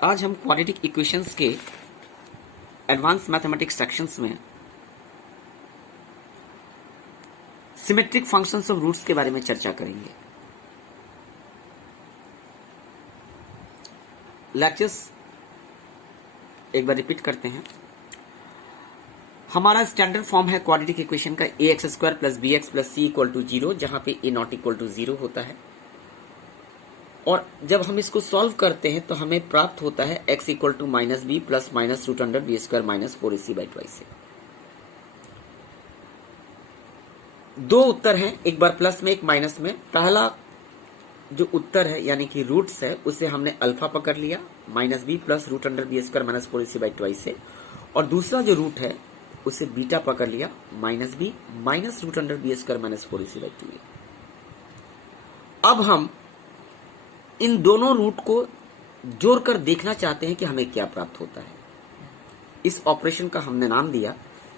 आज हम quadratic equations के एडवांस मैथमेटिक्स सेक्शंस में सिमेट्रिक फंक्शंस ऑफ रूट्स के बारे में चर्चा करेंगे। लेक्चर्स एक बार रिपीट करते हैं। हमारा स्टैंडर्ड फॉर्म है क्वाड्रेटिक इक्वेशन का ax² plus bx plus c equal to 0, जहां पे a नॉट इक्वल टू 0 होता है। और जब हम इसको सॉल्व करते हैं तो हमें प्राप्त होता है x equal to minus b plus minus root under b square minus 4ac/2 दो उत्तर हैं, एक बार प्लस में एक माइनस में। पहला जो उत्तर है यानी कि रूट्स है उसे हमने अल्फा पकड़ लिया minus b plus root under b square minus 4ac/2 से, और दूसरा जो रूट है उसे बीटा पकड़ लिया minus b minus root under b square minus 4ac/2। अब हम इन दोनों रूट को जोड़कर देखना चाहते हैं कि हमें क्या प्राप्त होता है। इस ऑपरेशन का हमने नाम दिया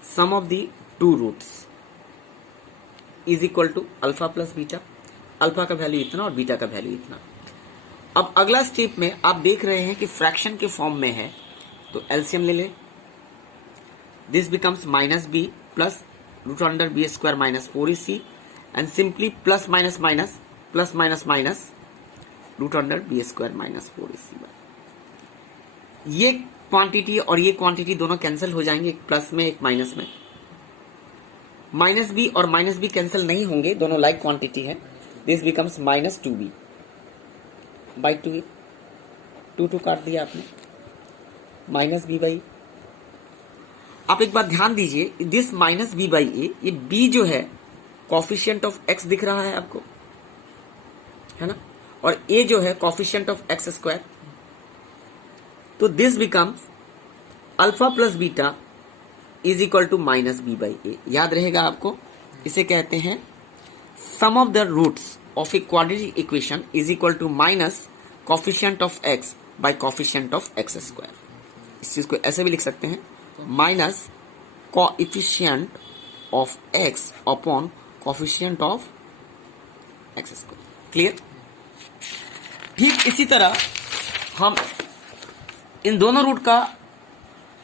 sum of the two roots is equal to alpha plus beta. Alpha का वैल्यू इतना और बीटा का वैल्यू इतना। अब अगला स्टेप में आप देख रहे हैं कि फ्रैक्शन के फॉर्म में है, तो एलसीएम ले ले। This becomes minus b plus root under b square minus 4ac and simply plus minus minus plus minus minus root under b square minus 4ac। ये क्वांटिटी और ये क्वांटिटी दोनों कैंसिल हो जाएंगे, एक प्लस में एक माइनस में। माइनस बी और माइनस बी कैंसिल नहीं होंगे, दोनों लाइक क्वांटिटी है। This becomes minus 2b by 2a। 2 काट दिया आपने, माइनस बी बाई। आप एक बार ध्यान दीजिए, दिस माइनस बी बाई ए, ये b जो है कॉफिशिएंट ऑफ x दिख रहा है आपको, है ना, और a जो है कॉफिशिएंट ऑफ x स्क्वायर। तो this becomes alpha plus beta is equal to minus b by a. याद रहेगा आपको, इसे कहते हैं sum of the roots of a quadratic equation is equal to minus coefficient of x by coefficient of x square. इस चीज को ऐसे भी लिख सकते हैं, minus coefficient of x upon coefficient of x square. Clear? ठीक इसी तरह हम इन दोनों रूट का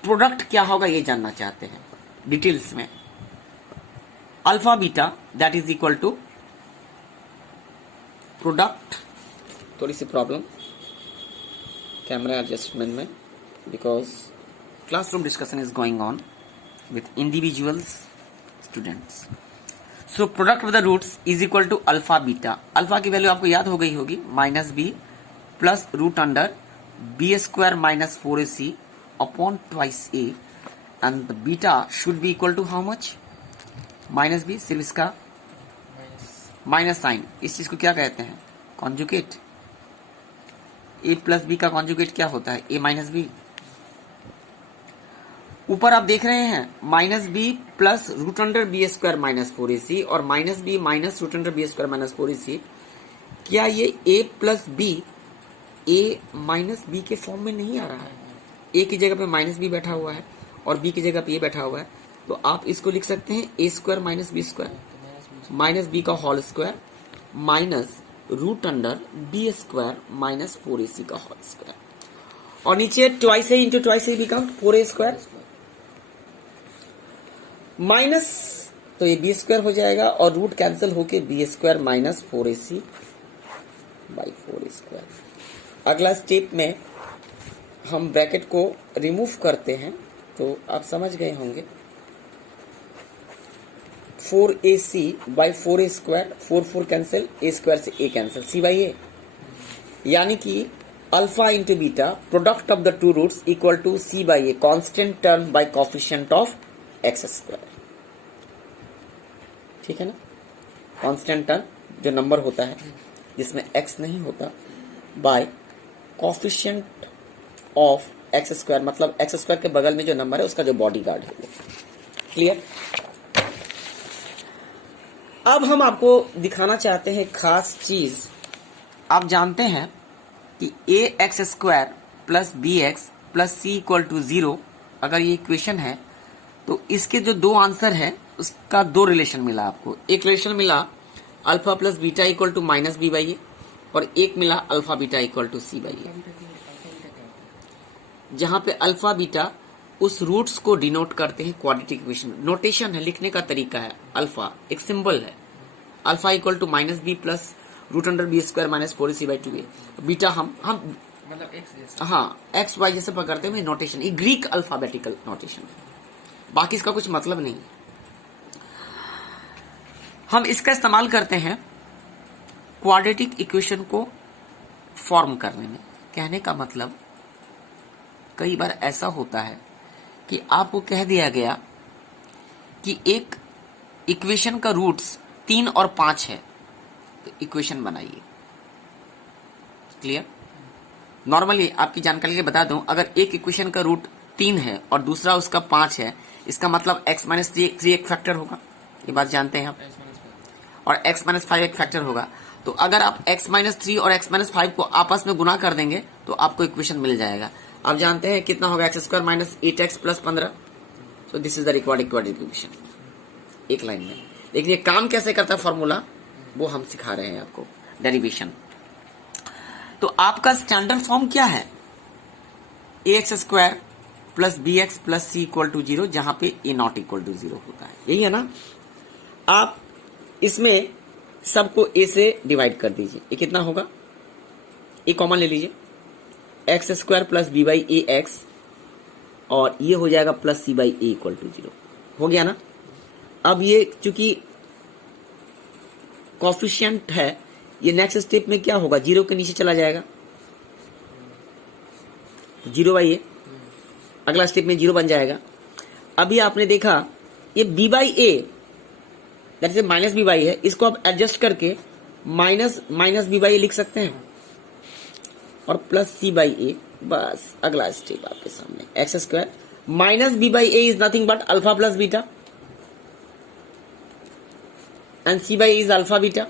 प्रोडक्ट क्या होगा ये जानना चाहते हैं डिटेल्स में। Alpha beta that is equal to product, थोड़ी सी प्रॉब्लम कैमरा एडजस्टमेंट में, because classroom discussion is going on with individuals students. So product of the roots is equal to alpha beta. Alpha की value आपको याद हो गई होगी, minus b plus root under b square minus 4ac upon twice a, and the beta should be equal to how much? Minus b, सिर्फ इसका minus sign. इस चीज को क्या कहते हैं? कॉन्जुगेट। ए प्लस बी का कॉन्जुगेट क्या होता है? A minus b. ऊपर आप देख रहे हैं minus b plus root under b square minus 4ac और minus b minus root under b square minus 4ac। क्या ये a plus b a minus b के फॉर्म में नहीं आ रहा है? ए की जगह पे माइनस बी बैठा हुआ है और बी की जगह पे ए बैठा हुआ है, तो आप इसको लिख सकते हैं a square minus b square minus b का whole square minus root under b square minus 4ac का होल स्क्वायर, और नीचे twice a into twice a become 4a square minus, तो ये बी स्क्वायर हो जाएगा और रूट कैंसिल होके b square minus 4ac by 4a square. अगला स्टेप में हम ब्रैकेट को रिमूव करते हैं, तो आप समझ गए होंगे 4ac by 4a square, 4 cancel, a square से a cancel, c by a, यानी कि alpha into beta product of the two roots equal to c by a, constant term by coefficient of x square. ठीक है ना, constant term जो number होता है जिसमें x नहीं होता, by coefficient of x square, मतलब x स्क्वायर के बगल में जो नंबर है उसका जो बॉडी गार्ड है वो। क्लियर? अब हम आपको दिखाना चाहते हैं खास चीज। आप जानते हैं कि ax² plus bx plus c equal to 0 अगर ये इक्वेशन है तो इसके जो दो आंसर है उसका दो रिलेशन मिला आपको। एक रिलेशन मिला alpha plus beta equal to minus b by a, और एक मिला alpha beta equal to c by a. जहां पे अल्फा बीटा उस रूट्स को डिनोट करते हैं क्वाड्रेटिक इक्वेशन। नोटेशन है, लिखने का तरीका है। अल्फा एक सिंबल है, alpha equal to minus b plus root under b square minus 4ac/2a। Beta हम मतलब एक्स हाँ एक्स वाई जैसे पकड़ते हैं नोटेशन, ये ग्रीक अल्फाबेटिकल नोटेशन है, बाकी इसका कुछ मतलब नहीं है। हम इसका इस्तेमाल करते हैं क्वाड्रेटिक इक्वेशन को फॉर्म करने में। कहने का मतलब कई बार ऐसा होता है कि आपको कह दिया गया कि एक इक्वेशन का रूट्स 3 और 5 है, तो इक्वेशन बनाइए। क्लियर? नॉर्मली आपकी जानकारी के लिए बता दूं, अगर एक इक्वेशन का रूट 3 है और दूसरा उसका 5 है, इसका मतलब x माइनस 3 एक फैक्टर होगा, ये बात जानते हैं आप, और x माइनस 5 एक फैक्टर होगा। तो अगर आप x माइनस 3 और x माइनस 5 को आपस में गुना कर देंगे तो आपको इक्वेशन मिल जाएगा। आप जानते हैं कितना होगा, x square minus 8x plus 15। So this is the required quadratic equation, एक लाइन में। लेकिन ये काम कैसे करता है फॉर्मूला, वो हम सिखा रहे हैं आपको, डेरिवेशन। तो आपका स्टैंडर्ड फॉर्म क्या है, ax square plus bx plus c equal to 0, जहां पे a नॉट इक्वल टू 0 होता है, यही है ना। आप इसमें सबको a से डिवाइड कर दीजिए, ये कितना होगा, a कॉमन ले लीजिए, x square plus b by a x, और ये हो जाएगा plus c by a equal to 0, हो गया ना। अब ये चूंकि कॉफिशिएंट है, ये नेक्स्ट स्टेप में क्या होगा, 0 के नीचे चला जाएगा, 0 बाई ए, अगला स्टेप में 0 बन जाएगा। अभी आपने देखा ये b by a that is minus b by है, इसको आप एडजस्ट करके minus minus b by a लिख सकते हैं, और प्लस सी बाई ए, बस अगला स्टेप आपके सामने। X square minus b by a is nothing but alpha plus beta, and c by a is alpha beta.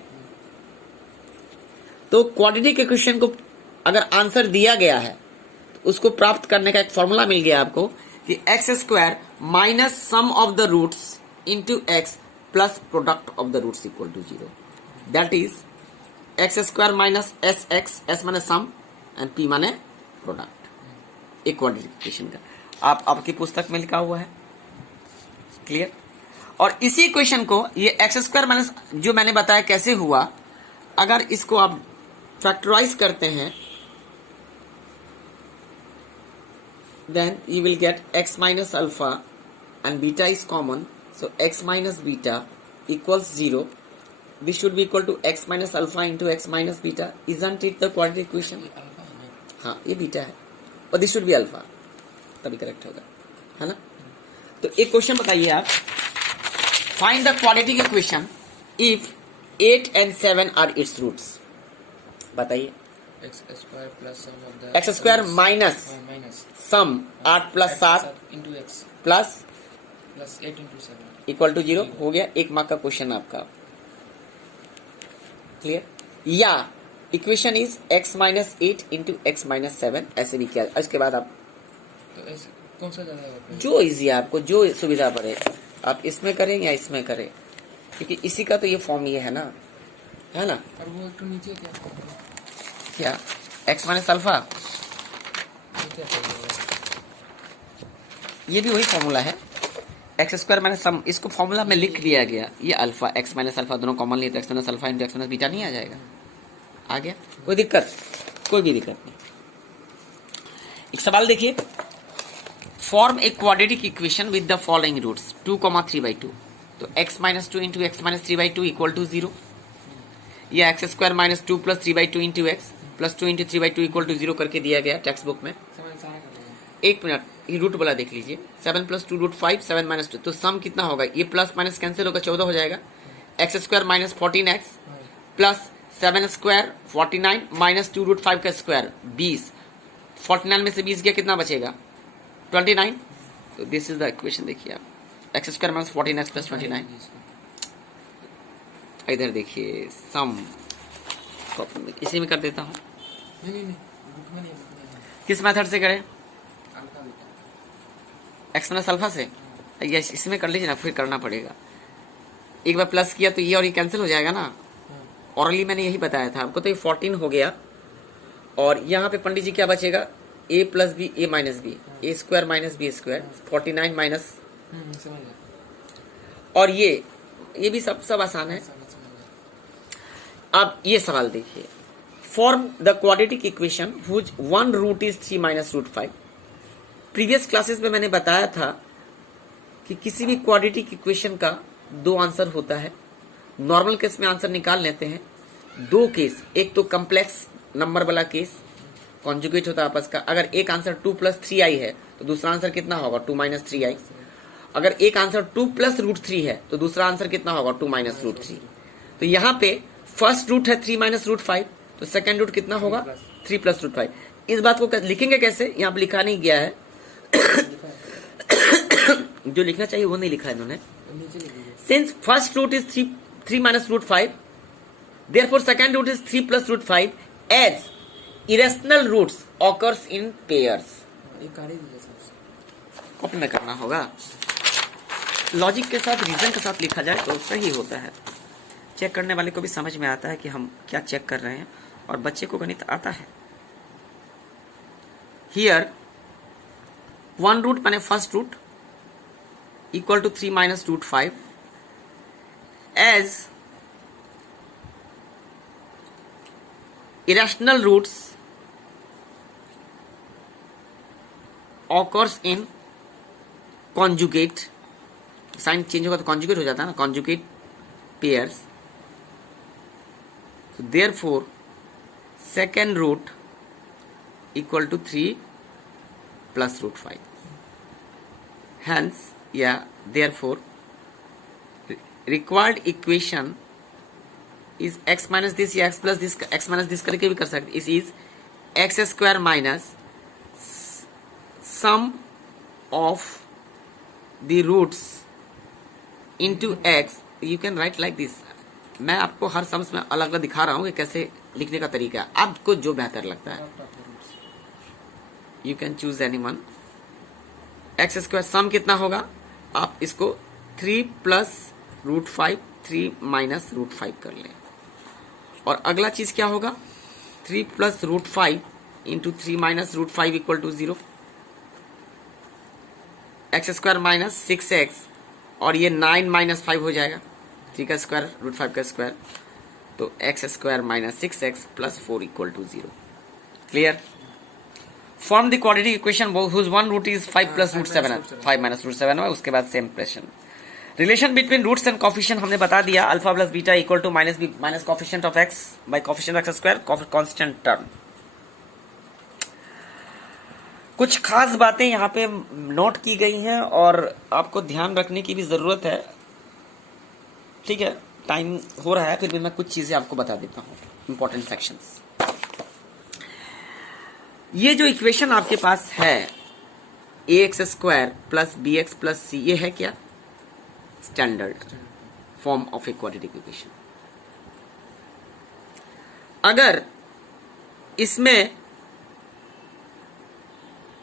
तो क्वाड्रेटिक इक्वेशन को अगर आंसर दिया गया है तो उसको प्राप्त करने का एक फॉर्मूला मिल गया आपको कि x square minus sum of the roots into x plus product of the roots equal to 0, that is x square minus s x, s माने सम एंड पी माने प्रोडक्ट, एक क्वाड्रेटिक इक्वेशन का। आप आपकी पुस्तक में लिखा हुआ है, क्लियर। और इसी इक्वेशन को ये एक्स स्क्वायर माइनस जो मैंने बताया कैसे हुआ, अगर इसको आप फैक्टराइज करते हैं then you will get x minus alpha and beta is common, so x minus beta equals 0. This should be equal to x minus alpha into x minus beta. Isn't it the quadratic equation? हाँ ये beta है और this should be alpha, तभी correct होगा, है ना। तो एक क्वेश्चन बताइए आप, find the quadratic equation if 8 and 7 are its roots. बताइए, x square minus sum 8 plus 7 into x plus 8 into 7 equal to 0 हो गया। 1 मार्क का क्वेश्चन आपका, क्लियर। या equation is x minus 8 into x minus 7, ऐसे भी किया। इसके बाद आप तो ऐसे कौन सा ज्यादा है, जो इजी है आपको, जो सुविधा पड़े, आप इसमें करें या इसमें करें, क्योंकि इसी का तो ये फॉर्म ये है ना, है ना। और वो एक तो नीचे क्या x माइनस अल्फा, ये भी वही फॉर्मूला है, एक्स स्क्वायर माइनस सम, इसको फॉर्मूला में लिख लिया गया। ये अल्फा एक्स माइनस अल्फा दोनों कॉमन लिए तो x minus alpha into x minus beta नहीं आ जाएगा, आ गया, कोई दिक्कत, कोई भी दिक्कत नहीं। एक सवाल देखिए, form a quadratic equation with the following roots 2,3/2, तो x minus 2 into x minus 3/2 equal to 0, या x square minus 2 plus 3/2 into x plus 2 into 3/2 equal to 0 करके दिया गया टेक्स्ट बुक में। एक मिनट, ये रूट वाला देख लीजिए, 7 प्लस 2 रूट 5, 7 माइनस 2, तो सम कितना होगा, ये प्लस माइनस कैंसिल होगा, 14 हो जाएगा। X square minus 14x plus 7 square 49 minus 2 root 5 का स्क्वायर 20, 49 में से 20 गया, कितना बचेगा 29। तो दिस इज द इक्वेशन। देखिए आप, x square minus 14x plus 29, इधर देखिए सम, इसी में कर देता हूँ। किस मेथड से करें, एक्स माइनस अल्फा से, यस इसमें कर लीजिए ना, फिर करना पड़ेगा। एक बार प्लस किया तो ये और ये कैंसिल हो जाएगा ना, ऑरली मैंने यही बताया था आपको। तो ये 14 हो गया, और यहाँ पे पंडित जी क्या बचेगा, a plus b a minus b, a square minus b square, 49 minus, समझ गया। और ये भी सब आसान है। अब ये सवाल देखिए, form the quadratic equation which one root is 3 minus root 5। Previous classes में मैंने बताया था कि किसी भी क्वाड्रेटिक इक्वेशन का दो आंसर होता है। नॉर्मल केस में आंसर निकाल लेते हैं, दो केस, एक तो कम्प्लेक्स नंबर वाला केस, कॉन्जुगेट होता है आपस का। अगर एक आंसर 2 प्लस 3i है तो दूसरा आंसर कितना होगा 2 माइनस 3i। अगर एक आंसर 2 प्लस रूट 3 है तो दूसरा आंसर कितना होगा 2 माइनस रूट 3। तो यहाँ पे फर्स्ट रूट है 3 माइनस रूट 5, तो सेकेंड रूट कितना होगा 3 प्लस रूट 5। इस बात को लिखेंगे कैसे, यहाँ पे लिखा नहीं गया है जो लिखना चाहिए वो नहीं लिखा है इन्होंने। Since first root is 3 minus root 5, therefore second root is 3 plus root 5 as irrational roots occurs in pairs। Copy में करना होगा, लॉजिक के साथ रीजन के साथ लिखा जाए तो सही होता है। चेक करने वाले को भी समझ में आता है कि हम क्या चेक कर रहे हैं, और बच्चे को गणित आता है। हियर वन रूट माने first root equal to 3 minus root 5 as irrational roots occurs in conjugate, sign change होगा तो conjugate हो जाता है ना, conjugate pairs। so therefore second root equal to 3 plus root 5, hence therefore required equation is x minus this या x plus this, x minus this करके भी कर सकते। इस is x square minus sum of the roots into x। You can write like this. मैं आपको हर sums में अलग अलग दिखा रहा हूं कि कैसे लिखने का तरीका है, आपको जो बेहतर लगता है। You can choose any one. X square sum कितना होगा, आप इसको 3 प्लस रूट 5 3 माइनस रूट 5 कर लें। और अगला चीज क्या होगा, 3 plus root 5 into 3 minus root 5 equal to 0। X square minus 6x, और ये 9 माइनस 5 हो जाएगा, 3 का स्क्वायर रूट 5 का स्क्वायर, तो x square minus 6x plus 4 equal to 0। Clear. Form the quadratic equation whose one root is 5 plus root 7, 5 minus root 7 है। उसके बाद same question, relation between roots and coefficient हमने बता दिया, alpha plus beta equal to minus b minus coefficient of x by coefficient of x square constant term. कुछ खास बातें यहाँ पे नोट की गई हैं और आपको ध्यान रखने की भी जरूरत है। ठीक है, टाइम हो रहा है, फिर भी मैं कुछ चीजें आपको बता देता हूँ, इंपॉर्टेंट सेक्शंस। ये जो इक्वेशन आपके पास है a x square plus b x plus c, ये है क्या, standard form of a quadratic equation. अगर इसमें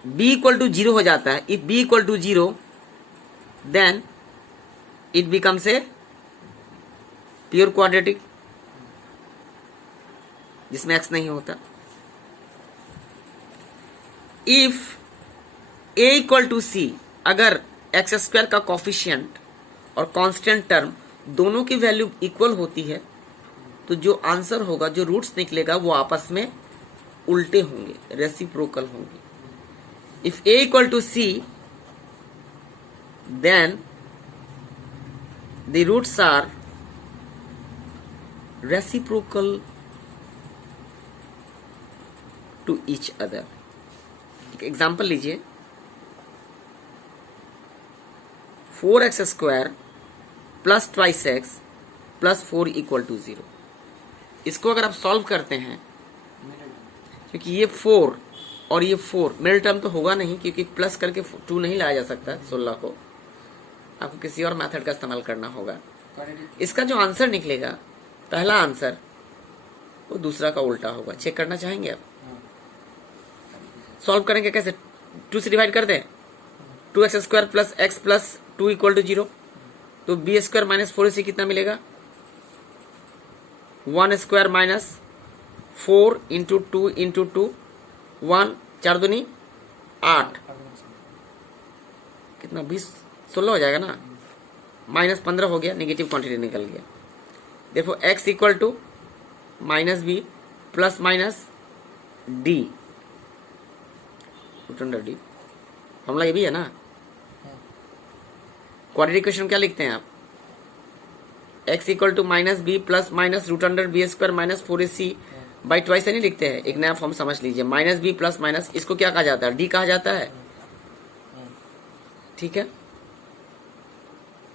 b इक्वल टू 0 हो जाता है, if b equal to 0 then it becomes a pure quadratic, जिसमें x नहीं होता। If a equal to c, अगर एक्स स्क्वायर का कॉफिशिएंट और कांस्टेंट टर्म दोनों की वैल्यू इक्वल होती है, तो जो आंसर होगा, जो रूट्स निकलेगा, वो आपस में उल्टे होंगे, रेसिप्रोकल होंगे। If a equal to c then the roots are reciprocal to each other. Example लीजिए, 4x square plus twice x plus 4 equal to 0। इसको अगर आप सॉल्व करते हैं, क्योंकि ये 4 और ये 4 मिडिल टर्म तो होगा नहीं, क्योंकि प्लस करके 2 नहीं लाया जा सकता 16 को, आपको किसी और मेथड का इस्तेमाल करना होगा। इसका जो आंसर निकलेगा, पहला आंसर, वो दूसरा का उल्टा होगा। चेक करना चाहेंगे आप? सॉल्व करेंगे कैसे, 2 से डिवाइड कर दें, 2x square plus x plus 2 equal to 0, तो बी स्क्वायर माइनस 4 से कितना मिलेगा, 1 स्क्वायर माइनस 4 इंटू 2 इंटू 2, 1 4 दूनी 8, कितना 20 16 हो जाएगा ना, -15 हो गया, नेगेटिव क्वांटिटी निकल गया। देखो x equal to -b plus minus d root under D, formula ये भी है ना। क्वाड्रेटिक इक्वेशन क्या लिखते हैं आप, x equal to -b plus minus root under b square minus 4ac by twice नहीं लिखते हैं, एक नया फॉर्म समझ लीजिए। -b प्लस माइनस, इसको क्या कहा जाता है, d कहा जाता है, ठीक है।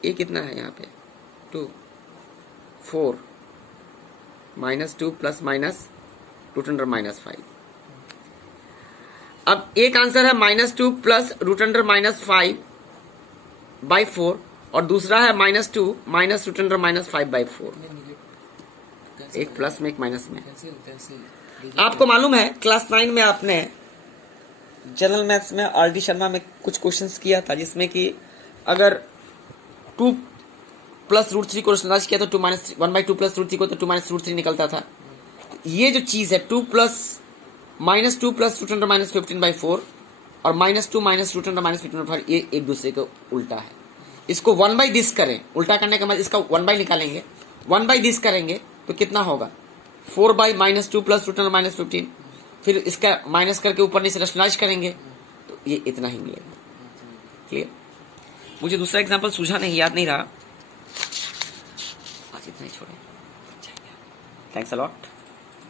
ये कितना है यहाँ पे 2 4 -2 प्लस माइनस रूट अंडर -5। अब एक आंसर है -2 प्लस रूट अंडर -5 बाई 4 और दूसरा है -2 माइनस रूट अंडर -5 बाई 4। एक प्लस में एक माइनस में। आपको मालूम है क्लास 9 में आपने जनरल मैथ्स में आर.डी. शर्मा में कुछ क्वेश्चंस किया था जिसमें कि अगर 2 प्लस रूट 3 को रैशनलाइज किया तो 1/2 प्लस रूट 3 को तो 2 माइनस रूट 3 निकलता था। ये जो चीज है 2 प्लस -2 प्लस रूट अंडर -15/4 और -2 माइनस रूट अंडर -15/5, ये एक दूसरे के उल्टा है। इसको 1/दिस करें, उल्टा करने का मतलब इसका 1/, निकालेंगे 1/दिस करेंगे तो कितना होगा 4/-2 प्लस रूट अंडर -15, फिर इसका माइनस करके ऊपर नीचे रैशनलाइज करेंगे तो ये इतना ही मिलेगा। क्लियर। मुझे दूसरा एग्जांपल सूझा नहीं, याद नहीं रहा, आज इतना ही छोड़े। Thanks a lot.